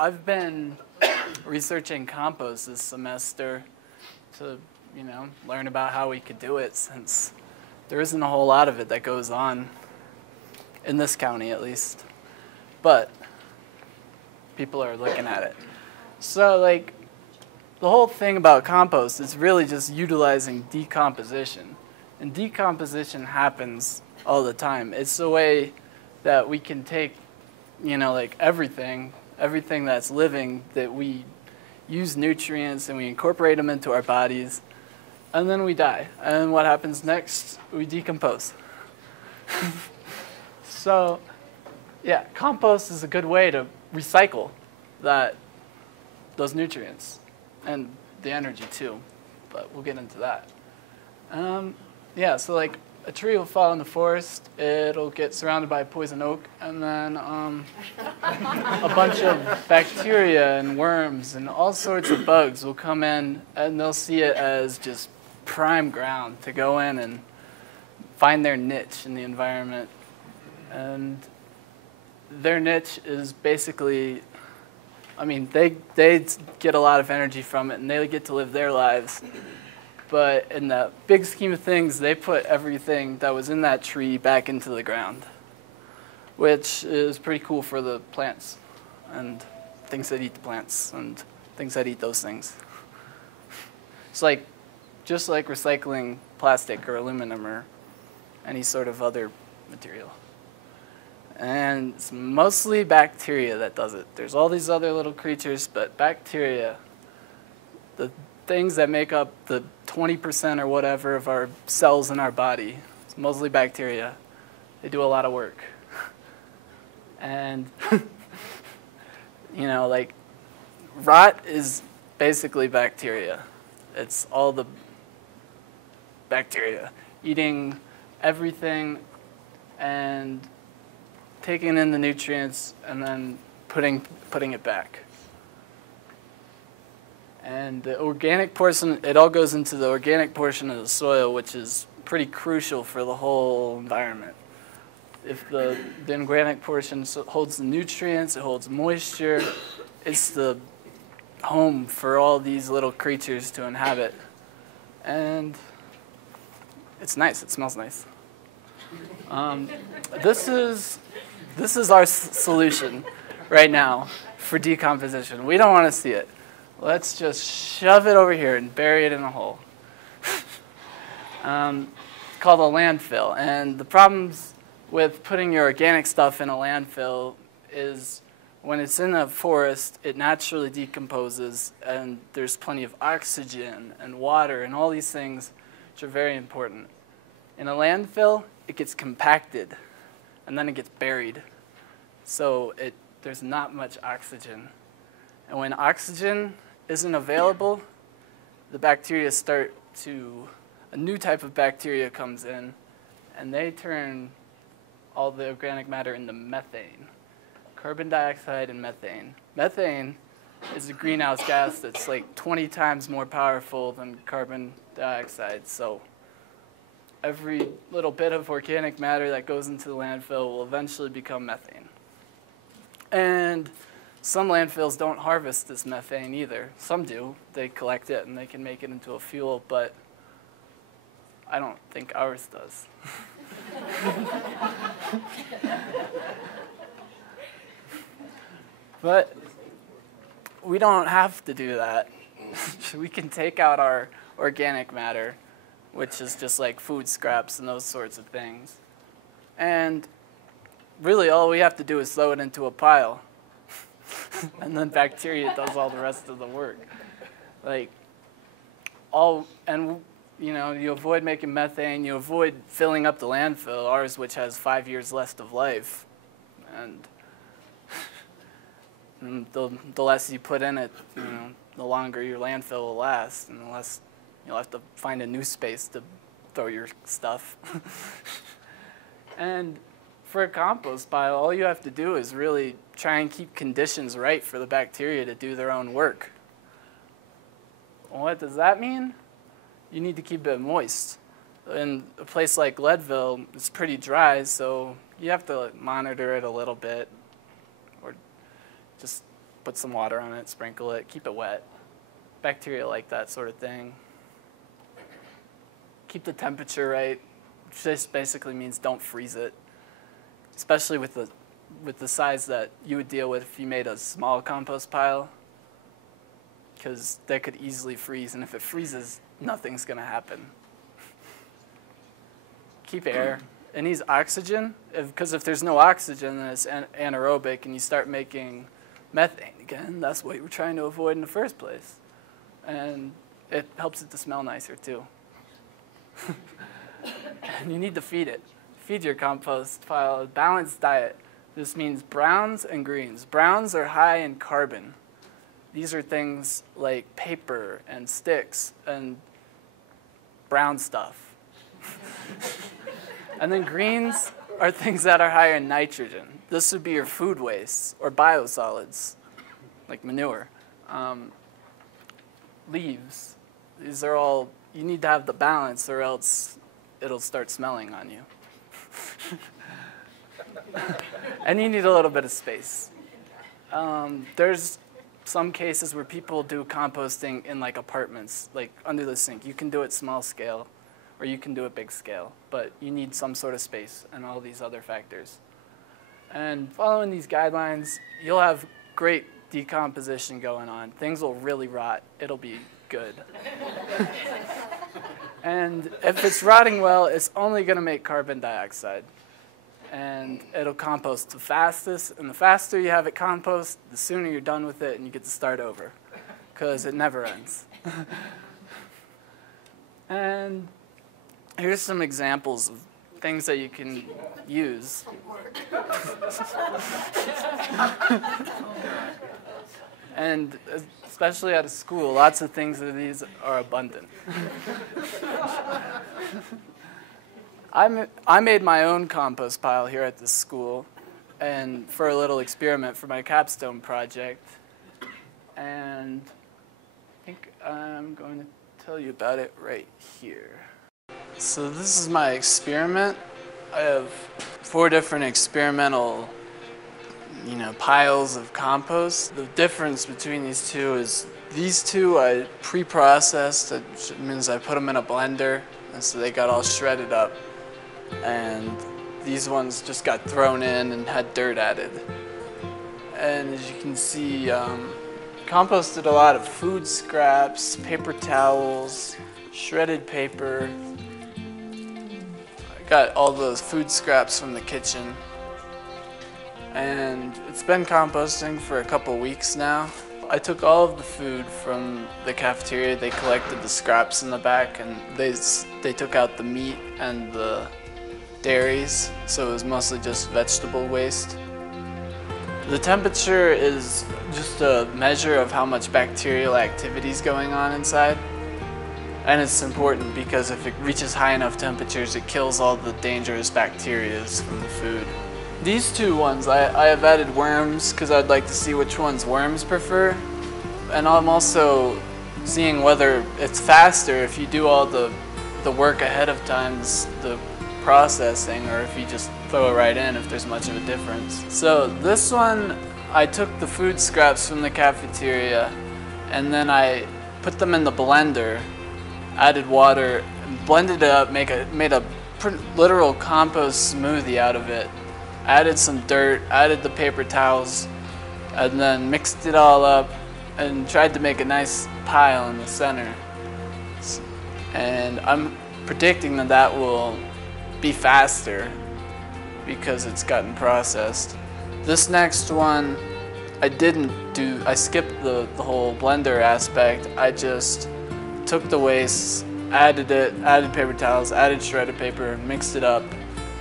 I've been researching compost this semester to, learn about how we could do it, since there isn't a whole lot of it that goes on in this county, at least. But people are looking at it. So, like, the whole thing about compost is really just utilizing decomposition. And decomposition happens all the time. It's the way that we can take, like everything that's living, that we use nutrients and we incorporate them into our bodies, and then we die. And what happens next? We decompose. So, yeah, compost is a good way to recycle those nutrients and the energy too, but we'll get into that. Yeah, so like a tree will fall in the forest, it'll get surrounded by poison oak, and then a bunch of bacteria and worms and all sorts of bugs will come in, and they'll see it as just prime ground to go in and find their niche in the environment. And their niche is basically, they get a lot of energy from it, and they get to live their lives. But in the big scheme of things, they put everything that was in that tree back into the ground, which is pretty cool for the plants and things that eat the plants and things that eat those things. It's like, just like recycling plastic or aluminum or any sort of other material. And it's mostly bacteria that does it. There's all these other little creatures, but bacteria, the things that make up the 20% or whatever of our cells in our body, it's mostly bacteria. They do a lot of work. And, like, rot is basically bacteria. It's all the bacteria eating everything and taking in the nutrients and then putting it back. And the organic portion, it all goes into the organic portion of the soil, which is pretty crucial for the whole environment. If the organic portion holds the nutrients, it holds moisture, it's the home for all these little creatures to inhabit. And it's nice, it smells nice. This is our solution right now for decomposition. We don't want to see it. Let's just shove it over here and bury it in a hole. It's called a landfill. And the problems with putting your organic stuff in a landfill is when it's in a forest, it naturally decomposes, and there's plenty of oxygen and water and all these things which are very important. In a landfill, it gets compacted, and then it gets buried. So there's not much oxygen. And when oxygen isn't available, the bacteria a new type of bacteria comes in, and they turn all the organic matter into methane. Carbon dioxide and methane. Methane is a greenhouse gas that's like 20 times more powerful than carbon dioxide. So every little bit of organic matter that goes into the landfill will eventually become methane. And some landfills don't harvest this methane either. Some do. They collect it and they can make it into a fuel, but I don't think ours does. But we don't have to do that. We can take out our organic matter, which is just like food scraps and those sorts of things. And really all we have to do is throw it into a pile. And then bacteria does all the rest of the work. You avoid making methane, you avoid filling up the landfill, ours which has 5 years left of life. And the less you put in it, the longer your landfill will last, and the less you'll have to find a new space to throw your stuff. And for a compost pile, all you have to do is really try and keep conditions right for the bacteria to do their own work. What does that mean? You need to keep it moist. In a place like Leadville, it's pretty dry, so you have to monitor it a little bit, or just put some water on it, sprinkle it, keep it wet. Bacteria like that sort of thing. Keep the temperature right, which just basically means don't freeze it, especially with the size that you would deal with if you made a small compost pile, because that could easily freeze, and if it freezes, nothing's going to happen. Keep air. It needs oxygen, because if there's no oxygen, then it's anaerobic, and you start making methane again. That's what you were trying to avoid in the first place. And it helps it to smell nicer, too. And you need to feed it. Feed your compost pile a balanced diet. This means browns and greens. Browns are high in carbon. These are things like paper and sticks and brown stuff. And then greens are things that are higher in nitrogen. This would be your food waste or biosolids, like manure. Leaves. These are all, you need to have the balance or else it'll start smelling on you. And you need a little bit of space. There's some cases where people do composting in like apartments, like under the sink. You can do it small scale or you can do it big scale, but you need some sort of space and all these other factors. And following these guidelines, you'll have great decomposition going on. Things will really rot. It'll be good. And if it's rotting well, it's only going to make carbon dioxide. And it'll compost the fastest. And the faster you have it compost, the sooner you're done with it and you get to start over, because it never ends. And here's some examples of things that you can use. And especially out of school, lots of things of these are abundant. I made my own compost pile here at this school, and for a little experiment for my capstone project. And I think I'm going to tell you about it right here. So this is my experiment. I have 4 different experimental piles of compost. The difference between these two is these two I pre-processed. That means I put them in a blender, and so they got all shredded up. And these ones just got thrown in and had dirt added. And as you can see, composted a lot of food scraps, paper towels, shredded paper. I got all those food scraps from the kitchen. And it's been composting for a couple weeks now. I took all of the food from the cafeteria. They collected the scraps in the back, and they took out the meat and the dairies, so it was mostly just vegetable waste. The temperature is just a measure of how much bacterial activity is going on inside. And it's important because if it reaches high enough temperatures, it kills all the dangerous bacteria from the food. These 2 ones, I have added worms because I'd like to see which ones worms prefer. And I'm also seeing whether it's faster if you do all the work ahead of time, the processing, or if you just throw it right in, if there's much of a difference. So this one, I took the food scraps from the cafeteria and then I put them in the blender, added water, and blended it up, made a literal compost smoothie out of it. Added some dirt, added the paper towels, and then mixed it all up and tried to make a nice pile in the center. And I'm predicting that that will be faster because it's gotten processed. This next one, I skipped the whole blender aspect. I just took the waste, added paper towels, added shredded paper, mixed it up,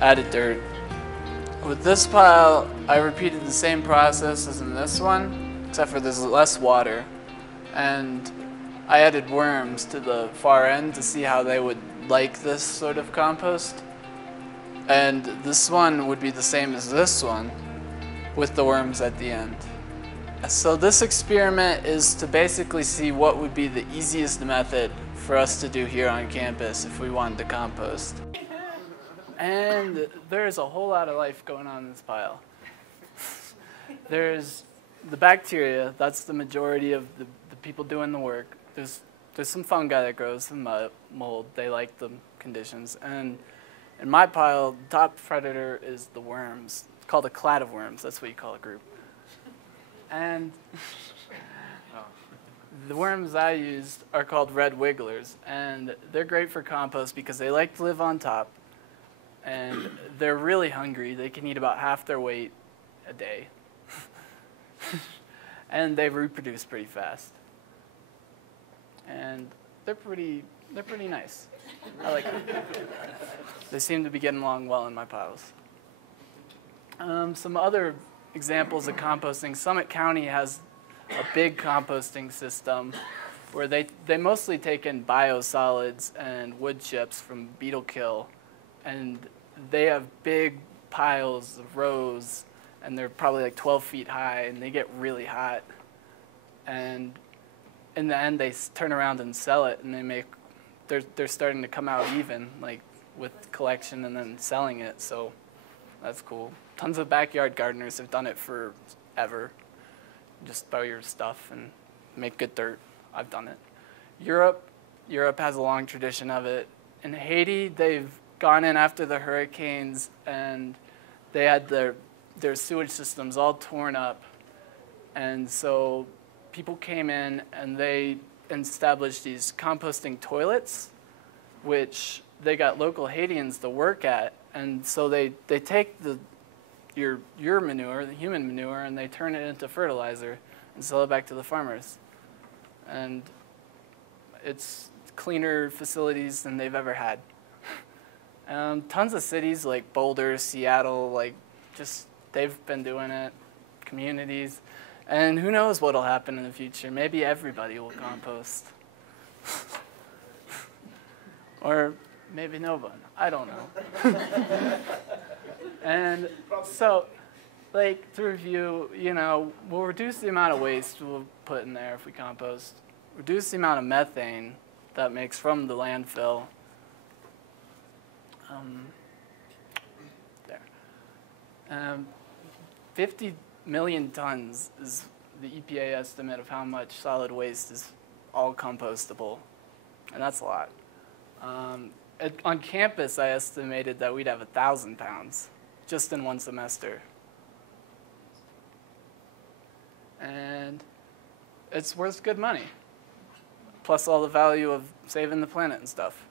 added dirt. With this pile, I repeated the same process as in this one, except for there's less water. And I added worms to the far end to see how they would like this sort of compost. And this one would be the same as this one, with the worms at the end. So this experiment is to basically see what would be the easiest method for us to do here on campus if we wanted to compost. And there's a whole lot of life going on in this pile. There's the bacteria, that's the majority of the people doing the work. There's some fungi that grows, some mold. They like the conditions. And in my pile, the top predator is the worms. It's called a clade of worms. That's what you call a group. And the worms I used are called red wigglers. And they're great for compost because they like to live on top. And they're really hungry. They can eat about half their weight a day. And they reproduce pretty fast. And they're pretty nice. I like them. They seem to be getting along well in my piles. Some other examples of composting. Summit County has a big composting system where they mostly take in biosolids and wood chips from beetle kill, and they have big piles of rows, and they're probably like 12 feet high, and they get really hot. And in the end, they turn around and sell it, and they're starting to come out even, like with collection and then selling it. So that's cool. Tons of backyard gardeners have done it forever. Just throw your stuff and make good dirt. I've done it. Europe has a long tradition of it. In Haiti, they've gone in after the hurricanes, and they had their sewage systems all torn up. And so people came in and they established these composting toilets, which they got local Haitians to work at. And so they take your manure, the human manure, and they turn it into fertilizer and sell it back to the farmers. And it's cleaner facilities than they've ever had. Tons of cities like Boulder, Seattle, they've been doing it, communities. And who knows what'll happen in the future. Maybe everybody will compost. Or maybe no one. I don't know. And so, to review, we'll reduce the amount of waste we'll put in there if we compost. Reduce the amount of methane that makes from the landfill. 50 million tons is the EPA estimate of how much solid waste is all compostable, and that's a lot. On campus, I estimated that we'd have 1,000 pounds just in one semester. And it's worth good money, plus all the value of saving the planet and stuff.